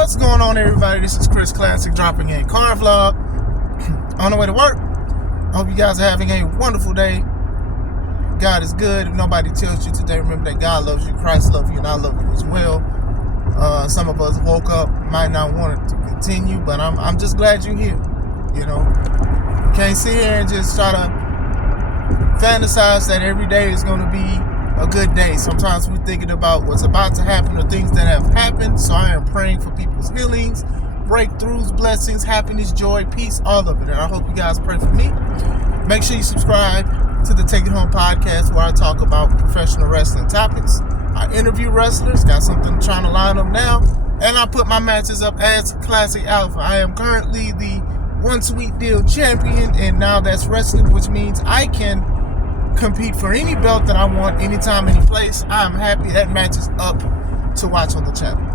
What's going on, everybody? This is Chris Classic dropping a car vlog on the way to work. I hope you guys are having a wonderful day. God is good. If nobody tells you today, remember that God loves you, Christ loves you, and I love you as well. Some of us woke up, might not want it to continue, but I'm just glad you're here. You know, you can't sit here and just try to fantasize that every day is going to be a good day. Sometimes we're thinking about what's about to happen or things that have happened. So I am praying for people's healings, breakthroughs, blessings, happiness, joy, peace, all of it. And I hope you guys pray for me. Make sure you subscribe to the Take It Home podcast, where I talk about professional wrestling topics. I interview wrestlers, got something trying to line up now, and I put my matches up as Classic Alpha. I am currently the One Sweet Deal champion, and now that's wrestling, which means I can compete for any belt that I want, anytime, any place. I'm happy that match is up to watch on the channel.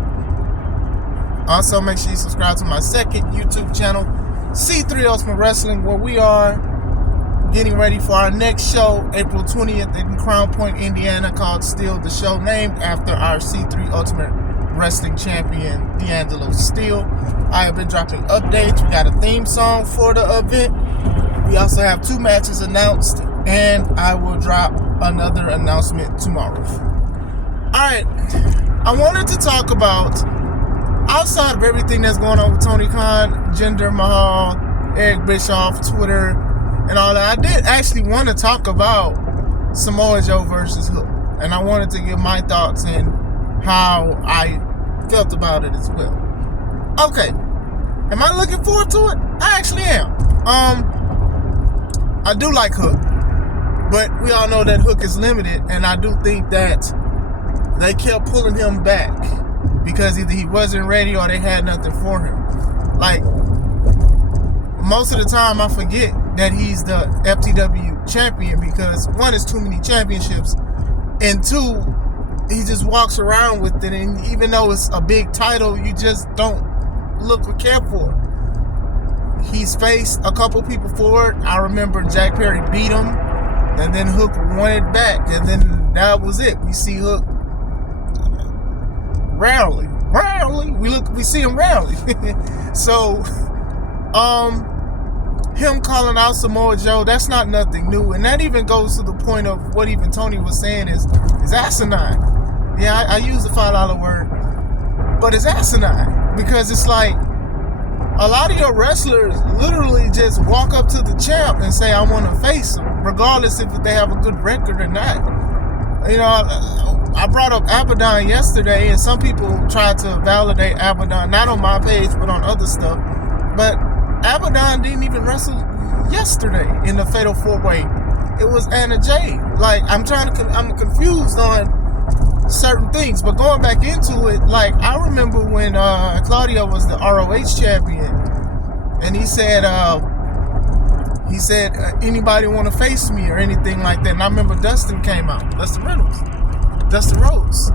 Also, make sure you subscribe to my second YouTube channel, C3 Ultimate Wrestling, where we are getting ready for our next show, April 20th in Crown Point, Indiana, called Steel the Show, named after our C3 Ultimate Wrestling champion, D'Angelo Steele. I have been dropping updates. We got a theme song for the event. We also have 2 matches announced, and I will drop another announcement tomorrow. Alright, I wanted to talk about, outside of everything that's going on with Tony Khan, Jinder Mahal, Eric Bischoff, Twitter, and all that, I did actually want to talk about Samoa Joe versus Hook. And I wanted to give my thoughts and how I felt about it as well. Okay, am I looking forward to it? I actually am. I do like Hook, but we all know that Hook is limited, and I do think that they kept pulling him back because either he wasn't ready or they had nothing for him. Like, most of the time I forget that he's the FTW champion because, one, it's too many championships, and 2, he just walks around with it, and even though it's a big title, you just don't look or care for it. He's faced a couple people for it. I remember Jack Perry beat him, and then Hook won it back, and then that was it. We see Hook rarely. We see him rarely. So, him calling out Samoa Joe, that's not nothing new, and that even goes to the point of what even Tony was saying is asinine. Yeah, I use the $5 word, but it's asinine because it's like, a lot of your wrestlers literally just walk up to the champ and say, I want to face him, regardless if they have a good record or not. You know, I brought up Abaddon yesterday, and some people tried to validate Abaddon, not on my page, but on other stuff. But Abaddon didn't even wrestle yesterday in the Fatal 4-Way. It was Anna Jay. Like, I'm confused on certain things, but going back into it, like, I remember when Claudio was the ROH champion, and he said anybody want to face me or anything like that. And I remember Dustin came out, Dustin Rhodes,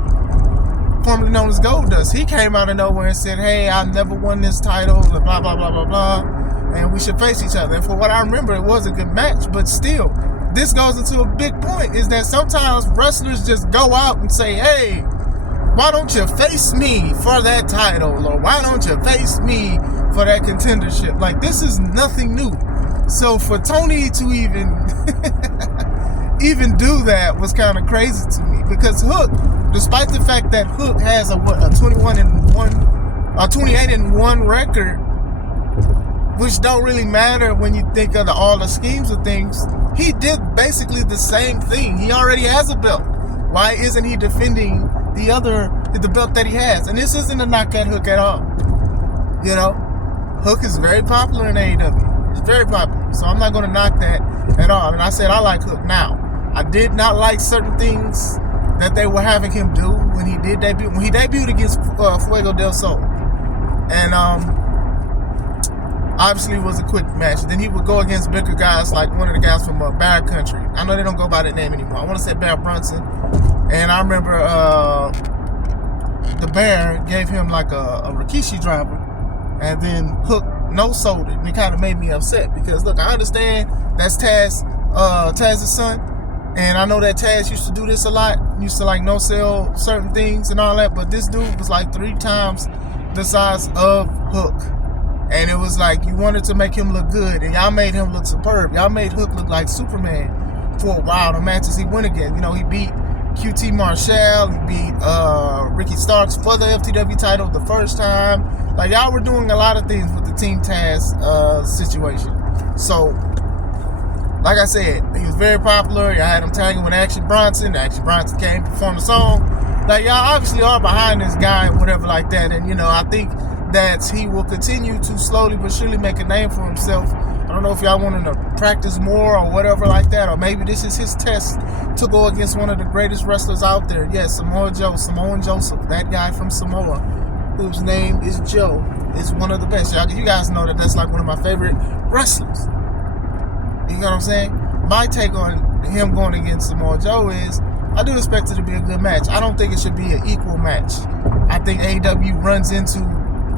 formerly known as Goldust. He came out of nowhere and said, hey, I never won this title, blah blah blah blah blah, and we should face each other. And for what I remember, it was a good match, but still, this goes into a big point, is that sometimes wrestlers just go out and say, hey, why don't you face me for that title? Or why don't you face me for that contendership? Like, this is nothing new. So for Tony to even do that was kind of crazy to me, because Hook, despite the fact that Hook has a 28-1 record, which don't really matter when you think of all the schemes of things, he did basically the same thing. He already has a belt. Why isn't he defending the belt that he has? And this isn't a knock at Hook at all. You know, Hook is very popular in AEW. It's very popular. So I'm not going to knock that at all. And I said I like Hook. Now, I did not like certain things that they were having him do when he did debut. When he debuted against Fuego del Sol. And obviously it was a quick match. Then he would go against bigger guys, like one of the guys from Bear Country. I know they don't go by that name anymore. I want to say Bear Brunson. And I remember the Bear gave him like a Rikishi driver, and then Hook no-sold it. And it kind of made me upset because, look, I understand that's Taz's son, and I know that Taz used to do this a lot. Used to like no-sell certain things and all that, but this dude was like 3 times the size of Hook. And it was like you wanted to make him look good, and y'all made him look superb. Y'all made Hook look like Superman for a while. The matches he went against, he beat QT Marshall, he beat Ricky Starks for the FTW title the first time. Like, y'all were doing a lot of things with the Team Taz situation. So, like I said, he was very popular. Y'all had him tagging with Action Bronson. Action Bronson came, performed the song. Like, y'all obviously are behind this guy and whatever like that. And, I think that he will continue to slowly but surely make a name for himself. I don't know if y'all want him to practice more or whatever like that, or maybe this is his test to go against one of the greatest wrestlers out there. Yes, Samoa Joe, Samoan Joseph, that guy from Samoa, whose name is Joe, is one of the best. You guys know that that's like one of my favorite wrestlers. You know what I'm saying? My take on him going against Samoa Joe is, I do expect it to be a good match. I don't think it should be an equal match. I think AEW runs into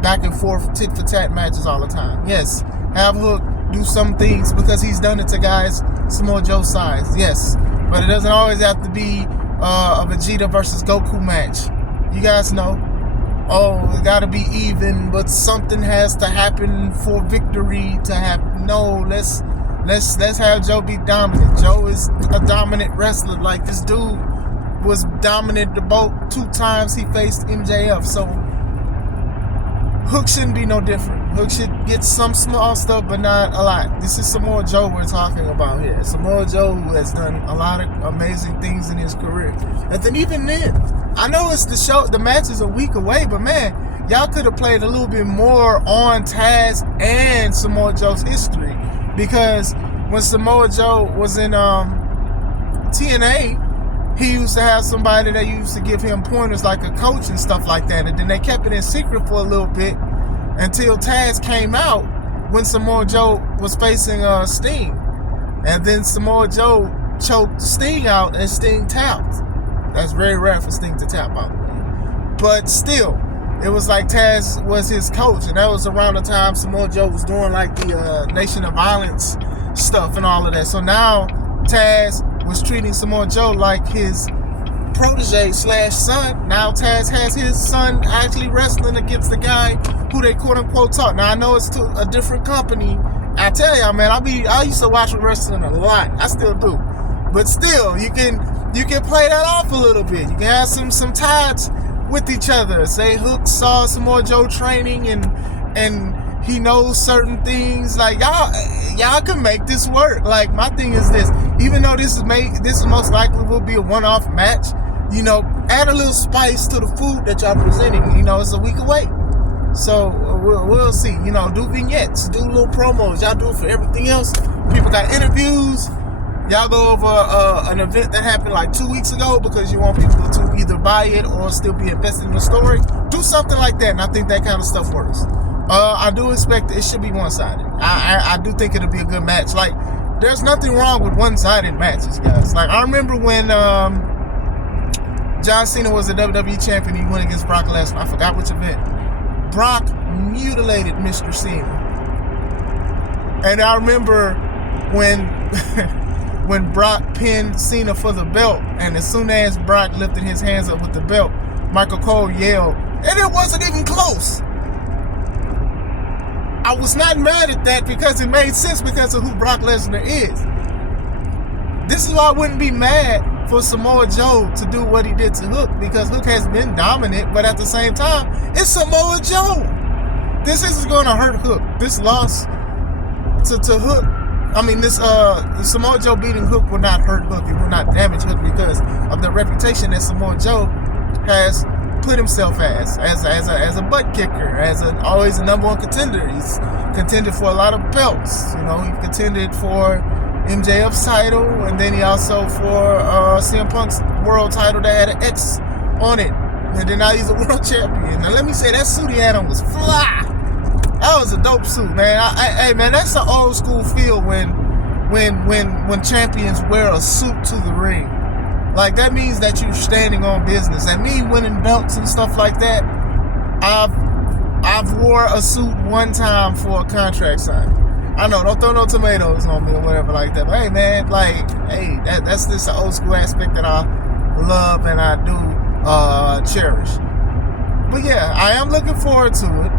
back and forth tit for tat matches all the time. Yes, have Hook do some things because he's done it to guys Samoa Joe size. Yes, but it doesn't always have to be a Vegeta versus Goku match. You guys know, it gotta be even, but something has to happen for victory to happen. No, let's have Joe be dominant. Joe is a dominant wrestler. Like, this dude was dominant the both 2 times he faced MJF. So Hook shouldn't be no different. Hook should get some small stuff, but not a lot. This is Samoa Joe we're talking about here. Samoa Joe has done a lot of amazing things in his career. And then even then, I know the match is a week away, but man, y'all could have played a little bit more on Taz and Samoa Joe's history. Because when Samoa Joe was in TNA, he used to have somebody that used to give him pointers like a coach and stuff like that. And then they kept it in secret for a little bit until Taz came out when Samoa Joe was facing Sting. And then Samoa Joe choked Sting out and Sting tapped. That's very rare for Sting to tap, by the way. But still, it was like Taz was his coach. And that was around the time Samoa Joe was doing like the Nation of Violence stuff and all of that. So now Taz was treating Samoa Joe like his protege/son. Now Taz has his son actually wrestling against the guy who they quote-unquote taught. Now, I know it's to a different company. I tell y'all, man, I used to watch wrestling a lot. I still do. But still, you can play that off a little bit. You can have some ties with each other. Say Hook saw Samoa Joe training and he knows certain things. Like, y'all can make this work. Like, my thing is this: even though this is most likely will be a one-off match, add a little spice to the food that y'all presenting. It's a week away, so we'll see. Do vignettes, do little promos. Y'all do it for everything else. People got interviews. Y'all go over an event that happened like 2 weeks ago because you want people to either buy it or still be invested in the story. Do something like that, and I think that kind of stuff works. I do expect it should be one-sided. I do think it'll be a good match. Like, there's nothing wrong with one-sided matches, guys. Like, I remember when John Cena was the WWE champion, he went against Brock Lesnar. I forgot which event. Brock mutilated Mr. Cena. And I remember when when Brock pinned Cena for the belt, and as soon as Brock lifted his hands up with the belt, Michael Cole yelled, and it wasn't even close. I was not mad at that because it made sense because of who Brock Lesnar is. This is why I wouldn't be mad for Samoa Joe to do what he did to Hook, because Hook has been dominant, but at the same time, it's Samoa Joe. This is going to hurt Hook. This loss to Hook, this Samoa Joe beating Hook will not hurt Hook. It will not damage Hook because of the reputation that Samoa Joe has put himself as a butt kicker, always a number one contender. He's contended for a lot of belts. He contended for MJF's title, and then he also for CM Punk's world title that had an X on it, and then now he's a world champion. Now let me say, that suit he had on was fly. That was a dope suit, man. Hey man, that's the old school feel when champions wear a suit to the ring. Like, that means that you're standing on business. And me winning belts and stuff like that, I've wore a suit one time for a contract signing. I know, don't throw no tomatoes on me or whatever like that. But hey, man, that's just an old school aspect that I love and I do cherish. But yeah, I am looking forward to it.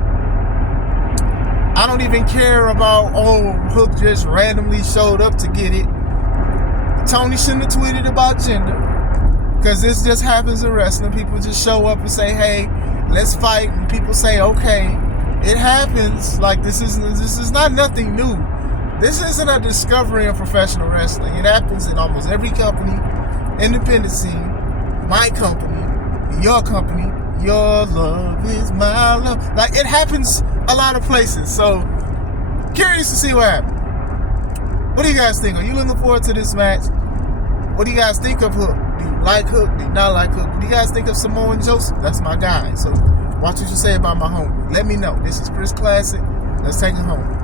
I don't even care about, oh, Hook just randomly showed up to get it. Tony shouldn't have tweeted about gender. Because this just happens in wrestling. People just show up and say, hey, let's fight. And people say, okay. It happens. Like, this is not nothing new. This isn't a discovery in professional wrestling. It happens in almost every company, independent scene, my company, your company. Your love is my love. Like, it happens a lot of places. So, curious to see what happens. What do you guys think? Are you looking forward to this match? What do you guys think of Hook? Do you like Hook? Do you not like Hook? What do you guys think of Samoa Joe? That's my guy. So, watch what you say about my homie. Let me know. This is Chris Classic. Let's take it home.